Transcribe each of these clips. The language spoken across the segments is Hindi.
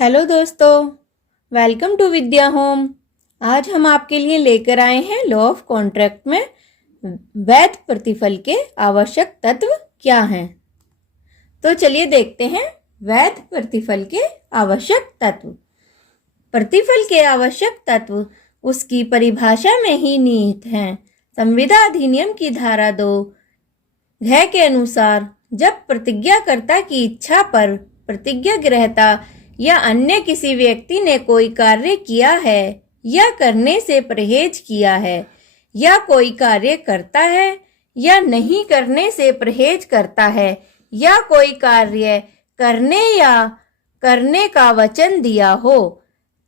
हेलो दोस्तों, वेलकम टू विद्या होम। आज हम आपके लिए लेकर आए हैं लॉ ऑफ कॉन्ट्रैक्ट में वैध प्रतिफल के आवश्यक तत्व क्या हैं। तो चलिए देखते हैं वैध प्रतिफल के आवश्यक तत्व। प्रतिफल के आवश्यक तत्व उसकी परिभाषा में ही निहित हैं। संविदा अधिनियम की धारा 2 घ के अनुसार जब प्रतिज्ञाकर्ता की इच्छा पर प्रतिज्ञा ग्रहता या अन्य किसी व्यक्ति ने कोई कार्य किया है या करने से परहेज किया है या कोई कार्य करता है या नहीं करने से परहेज करता है या कोई कार्य करने या करने का वचन दिया हो,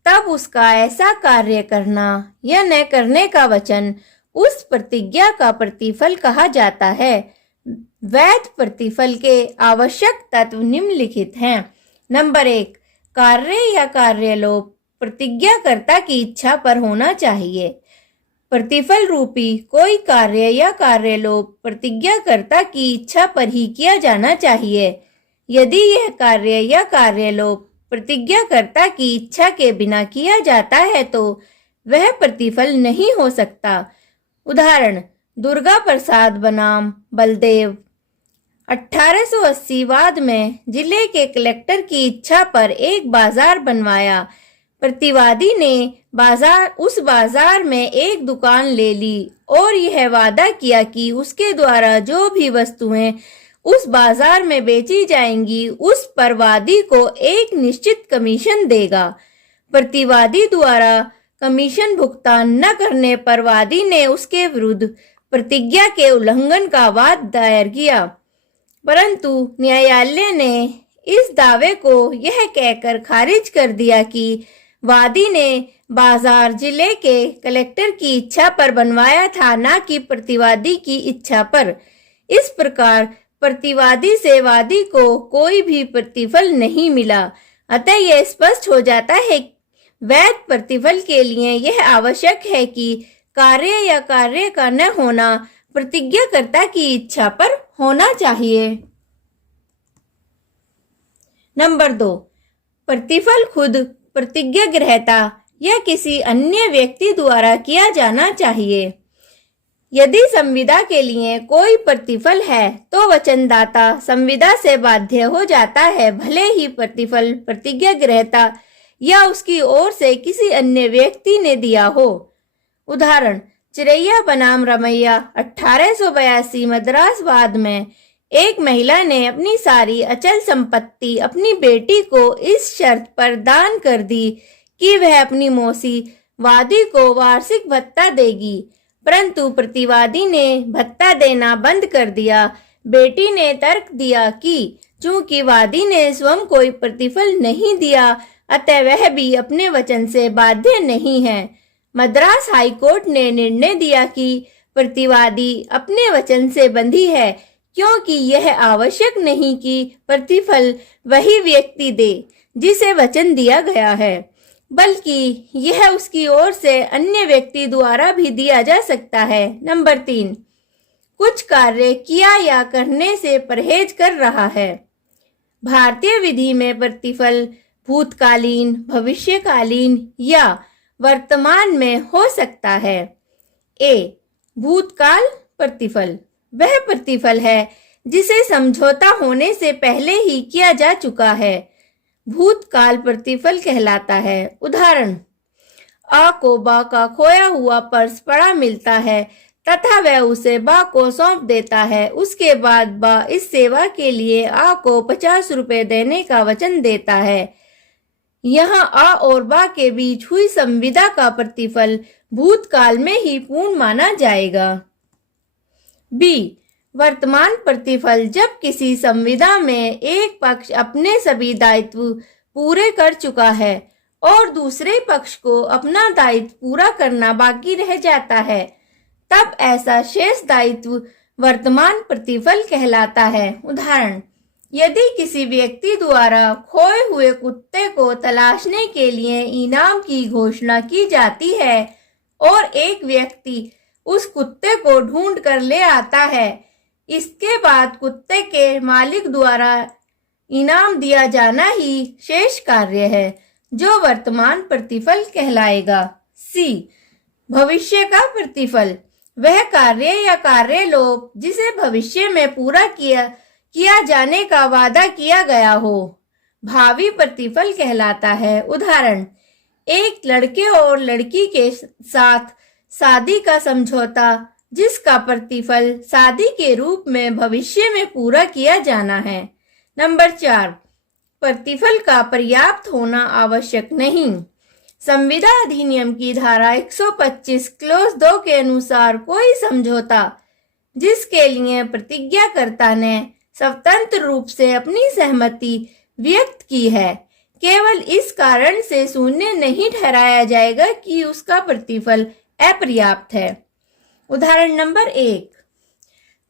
तब उसका ऐसा कार्य करना या न करने का वचन उस प्रतिज्ञा का प्रतिफल कहा जाता है। वैध प्रतिफल के आवश्यक तत्व निम्नलिखित हैं। नंबर 1, कार्य या कार्यलोप प्रतिज्ञाकर्ता की इच्छा पर होना चाहिए। प्रतिफल रूपी कोई कार्य या कार्यलोप प्रतिज्ञाकर्ता की इच्छा पर ही किया जाना चाहिए। यदि यह कार्य या कार्यलोप प्रतिज्ञाकर्ता की इच्छा के बिना किया जाता है तो वह प्रतिफल नहीं हो सकता। उदाहरण, दुर्गा प्रसाद बनाम बलदेव। 1880 वाद में जिले के कलेक्टर की इच्छा पर एक बाजार बनवाया। प्रतिवादी ने उस बाजार में एक दुकान ले ली और यह वादा किया कि उसके द्वारा जो भी वस्तुएं उस बाजार में बेची जाएंगी उस पर वादी को एक निश्चित कमीशन देगा। प्रतिवादी द्वारा कमीशन भुगतान न करने पर वादी ने उसके विरुद्ध प्रतिज्ञा के उल्लंघन का वाद दायर किया, परंतु न्यायालय ने इस दावे को यह कहकर खारिज कर दिया कि वादी ने बाजार जिले के कलेक्टर की इच्छा पर बनवाया था, न कि प्रतिवादी की इच्छा पर। इस प्रकार प्रतिवादी से वादी को कोई भी प्रतिफल नहीं मिला। अतः यह स्पष्ट हो जाता है वैध प्रतिफल के लिए यह आवश्यक है कि कार्य या कार्य का न होना प्रतिज्ञाकर्ता की इच्छा पर होना चाहिए। नंबर 2, प्रतिफल खुद प्रतिज्ञा ग्रहता या किसी अन्य व्यक्ति द्वारा किया जाना चाहिए। यदि संविदा के लिए कोई प्रतिफल है तो वचनदाता संविदा से बाध्य हो जाता है, भले ही प्रतिफल प्रतिज्ञा ग्रहता या उसकी ओर से किसी अन्य व्यक्ति ने दिया हो। उदाहरण, चिरैया बनाम रमैया। 1882 मद्रास वाद में एक महिला ने अपनी सारी अचल संपत्ति अपनी बेटी को इस शर्त पर दान कर दी कि वह अपनी मौसी वादी को वार्षिक भत्ता देगी, परंतु प्रतिवादी ने भत्ता देना बंद कर दिया। बेटी ने तर्क दिया कि चूंकि वादी ने स्वयं कोई प्रतिफल नहीं दिया, अतः वह भी अपने वचन से बाध्य नहीं है। मद्रास हाईकोर्ट ने निर्णय दिया कि प्रतिवादी अपने वचन से बंधी है, क्योंकि यह आवश्यक नहीं कि प्रतिफल वही व्यक्ति दे जिसे वचन दिया गया है, बल्कि यह उसकी ओर से अन्य व्यक्ति द्वारा भी दिया जा सकता है। नंबर 3, कुछ कार्य किया या करने से परहेज कर रहा है। भारतीय विधि में प्रतिफल भूतकालीन, भविष्यकालीन या वर्तमान में हो सकता है। ए, भूतकाल प्रतिफल वह प्रतिफल है जिसे समझौता होने से पहले ही किया जा चुका है, भूतकाल प्रतिफल कहलाता है। उदाहरण, आ को बा का खोया हुआ पर्स पड़ा मिलता है तथा वह उसे बा को सौंप देता है। उसके बाद बा इस सेवा के लिए आ को 50 रुपए देने का वचन देता है। यहाँ आ और बा के बीच हुई संविदा का प्रतिफल भूतकाल में ही पूर्ण माना जाएगा। बी, वर्तमान प्रतिफल जब किसी संविदा में एक पक्ष अपने सभी दायित्व पूरे कर चुका है और दूसरे पक्ष को अपना दायित्व पूरा करना बाकी रह जाता है, तब ऐसा शेष दायित्व वर्तमान प्रतिफल कहलाता है। उदाहरण, यदि किसी व्यक्ति द्वारा खोए हुए कुत्ते को तलाशने के लिए इनाम की घोषणा की जाती है और एक व्यक्ति उस कुत्ते को ढूंढ कर ले आता है, इसके बाद कुत्ते के मालिक द्वारा इनाम दिया जाना ही शेष कार्य है, जो वर्तमान प्रतिफल कहलाएगा। सी, भविष्य का प्रतिफल, वह कार्य या कार्य लोप जिसे भविष्य में पूरा किया जाने का वादा किया गया हो, भावी प्रतिफल कहलाता है। उदाहरण, एक लड़के और लड़की के साथ शादी का समझौता जिसका प्रतिफल शादी के रूप में भविष्य में पूरा किया जाना है। नंबर 4, प्रतिफल का पर्याप्त होना आवश्यक नहीं। संविदा अधिनियम की धारा 125 क्लोज 2 के अनुसार कोई समझौता जिसके लिए प्रतिज्ञाकर्ता ने स्वतंत्र रूप से अपनी सहमति व्यक्त की है, केवल इस कारण से शून्य नहीं ठहराया जाएगा कि उसका प्रतिफल अपर्याप्त है। उदाहरण नंबर 1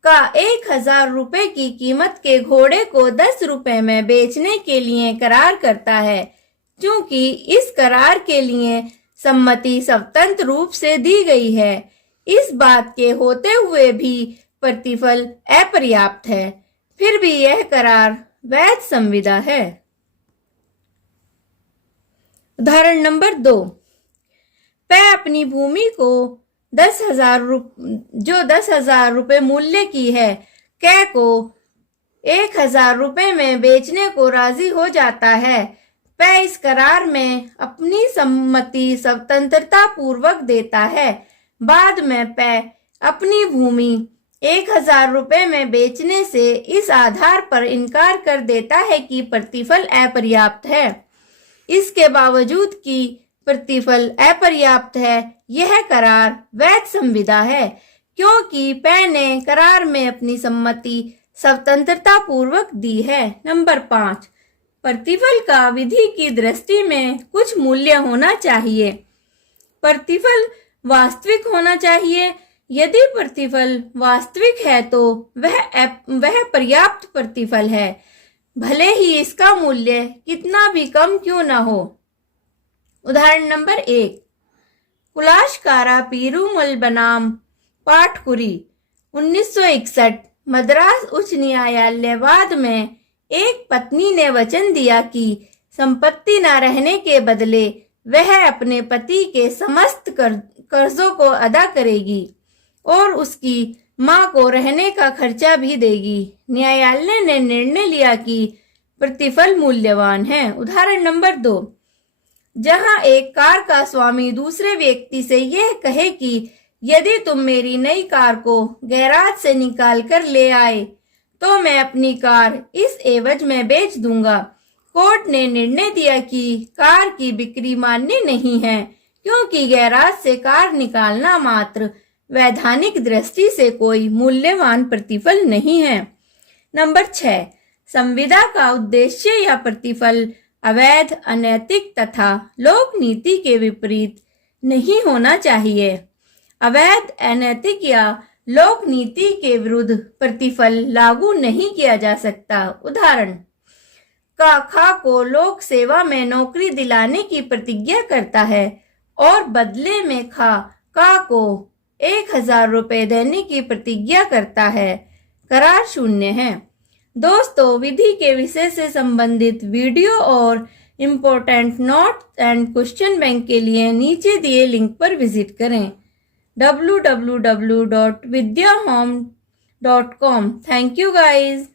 का 1000 रुपए की कीमत के घोड़े को 10 रुपए में बेचने के लिए करार करता है, क्योंकि इस करार के लिए सम्मति स्वतंत्र रूप से दी गई है। इस बात के होते हुए भी प्रतिफल अपर्याप्त है, फिर भी यह करार वैध संविदा है। उदाहरण नंबर 2, मैं अपनी भूमि को 10,000 रुपए मूल्य की है, कै को 1,000 रुपए में बेचने को राजी हो जाता है। पै इस करार में अपनी सम्मति स्वतंत्रता पूर्वक देता है। बाद में पै अपनी भूमि 1,000 रुपए में बेचने से इस आधार पर इनकार कर देता है कि प्रतिफल अपर्याप्त है। इसके बावजूद कि प्रतिफल अपर्याप्त है, यह करार वैध संविदा है, क्योंकि पै ने करार में अपनी सम्मति स्वतंत्रता पूर्वक दी है। नंबर 5, प्रतिफल का विधि की दृष्टि में कुछ मूल्य होना चाहिए। प्रतिफल वास्तविक होना चाहिए। यदि प्रतिफल वास्तविक है तो वह पर्याप्त प्रतिफल है, भले ही इसका मूल्य कितना भी कम क्यों न हो। उदाहरण नंबर 1, कुलाशकारा पीरूमल बनाम पाटकुरी 1961। मद्रास उच्च न्यायालय बाद में एक पत्नी ने वचन दिया कि संपत्ति न रहने के बदले वह अपने पति के समस्त कर्जों को अदा करेगी और उसकी मां को रहने का खर्चा भी देगी। न्यायालय ने निर्णय लिया कि प्रतिफल मूल्यवान है। उदाहरण नंबर 2, जहां एक कार का स्वामी दूसरे व्यक्ति से यह कहे कि यदि तुम मेरी नई कार को गैराज से निकाल कर ले आए तो मैं अपनी कार इस एवज में बेच दूंगा। कोर्ट ने निर्णय दिया कि कार की बिक्री मान्य नहीं है, क्योंकि गैराज से कार निकालना मात्र वैधानिक दृष्टि से कोई मूल्यवान प्रतिफल नहीं है। नंबर 6, संविदा का उद्देश्य या प्रतिफल अवैध, अनैतिक तथा लोक नीति के विपरीत नहीं होना चाहिए। अवैध, अनैतिक या लोक नीति के विरुद्ध प्रतिफल लागू नहीं किया जा सकता। उदाहरण, का खा को लोक सेवा में नौकरी दिलाने की प्रतिज्ञा करता है और बदले में खा का को 1,000 रुपए देने की प्रतिज्ञा करता है। करार शून्य है। दोस्तों, विधि के विषय से संबंधित वीडियो और important note and question bank के लिए नीचे दिए लिंक पर विजिट करें www.vidyahome.com। Thank you guys.